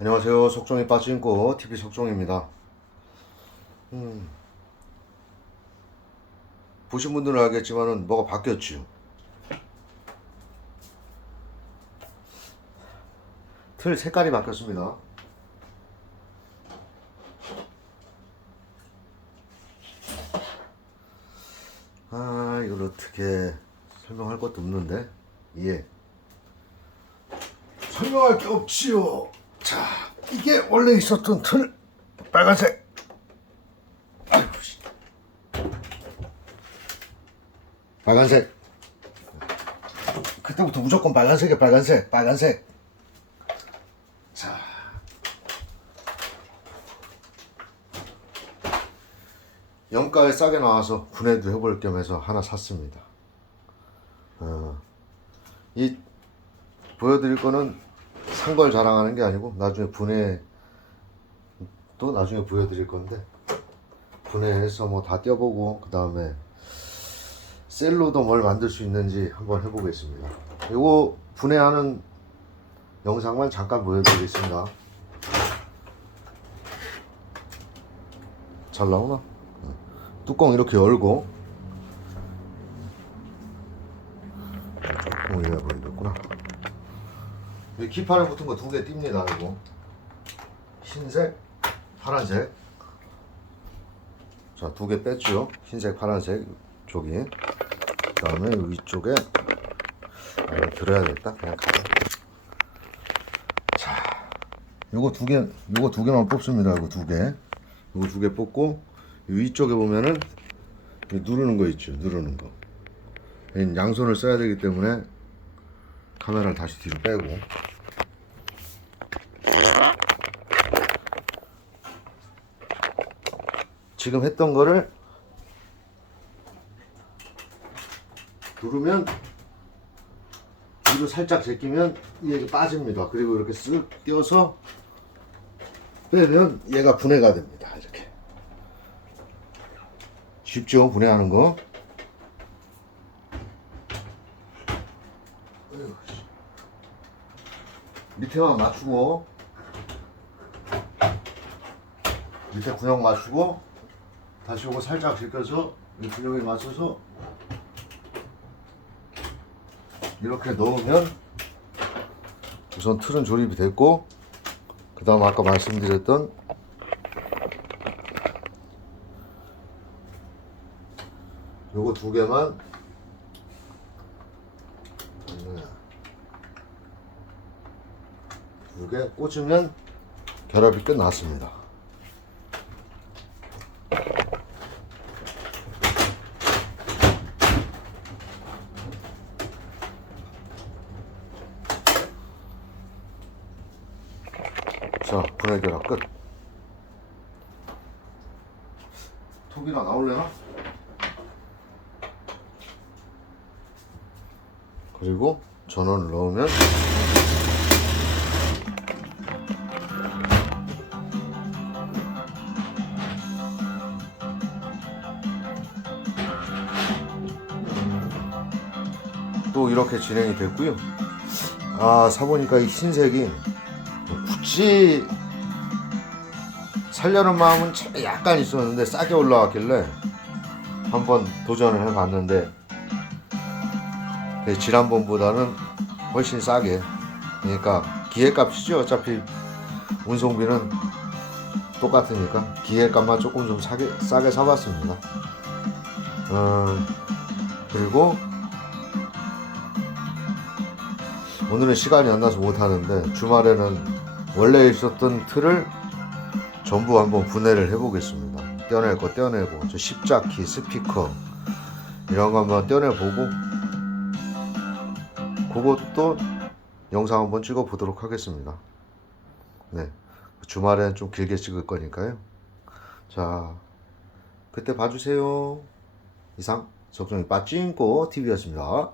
안녕하세요. 속종이 빠진고 TV 속종입니다. 음, 보신 분들은 알겠지만은 뭐가 바뀌었지요. 틀 색깔이 바뀌었습니다. 아, 이걸 어떻게 설명할 것도 없는데, 예. 설명할 게 없지요. 자, 이게 원래 있었던 틀 빨간색. 아이고, 씨. 빨간색. 그때부터 무조건 빨간색이야, 빨간색, 빨간색. 자. 영가에 싸게 나와서 분해도 해볼 겸 해서 하나 샀습니다. 어, 이 보여드릴 거는 산 걸 자랑하는 게 아니고 나중에 분해 또 나중에 보여드릴 건데 분해해서 뭐 다 떼어보고 그 다음에 셀로도 뭘 만들 수 있는지 한번 해보겠습니다. 이거 분해하는 영상만 잠깐 보여드리겠습니다. 잘 나오나? 네. 뚜껑 이렇게 열고 뚜껑을 열어버리겠구나. 여기 기판에 붙은 거 두 개 띕니다 이거 흰색 파란색. 자 두 개 뺐죠? 흰색 파란색 저기. 그 다음에 위쪽에 아, 이거 들어야겠다 그냥 가자 자 요거 두개 요거 두 개만 뽑습니다 이거 두개. 요거 두 개 뽑고 이 위쪽에 보면은 이 누르는 거 있죠 누르는 거. 양손을 써야 되기 때문에 카메라를 다시 뒤로 빼고 지금 했던 거를 누르면 뒤로 살짝 제끼면 얘가 빠집니다. 그리고 이렇게 쓱 껴서 빼면 얘가 분해가 됩니다. 이렇게 쉽죠? 분해하는 거. 밑에만 맞추고 밑에 구형 맞추고 다시 요거 살짝 제껴서 이 구형에 맞춰서 이렇게 넣으면 우선 틀은 조립이 됐고 그 다음 아까 말씀드렸던 요거 두 개만 두개 꽂으면 결합이 끝났습니다. 자, 분해 결합 끝. 톡이나 나올래나? 그리고 전원을 넣으면 또 이렇게 진행이 됐고요. 아 사보니까 이 흰색이 굳이 살려는 마음은 참 약간 있었는데 싸게 올라왔길래 한번 도전을 해봤는데 그 지난번보다는 훨씬 싸게. 그러니까 기획값이죠. 어차피 운송비는 똑같으니까 기획값만 조금 좀 싸게, 싸게 사봤습니다. 어, 그리고 오늘은 시간이 안 나서 못하는데 주말에는 원래 있었던 틀을 전부 한번 분해를 해보겠습니다. 떼어낼 거 떼어내고 저 십자키, 스피커 이런 거 한번 떼어내보고 그것도 영상 한번 찍어 보도록 하겠습니다. 네, 주말엔 좀 길게 찍을 거니까요. 자, 그때 봐주세요. 이상 석정이 빠찡꼬 TV였습니다.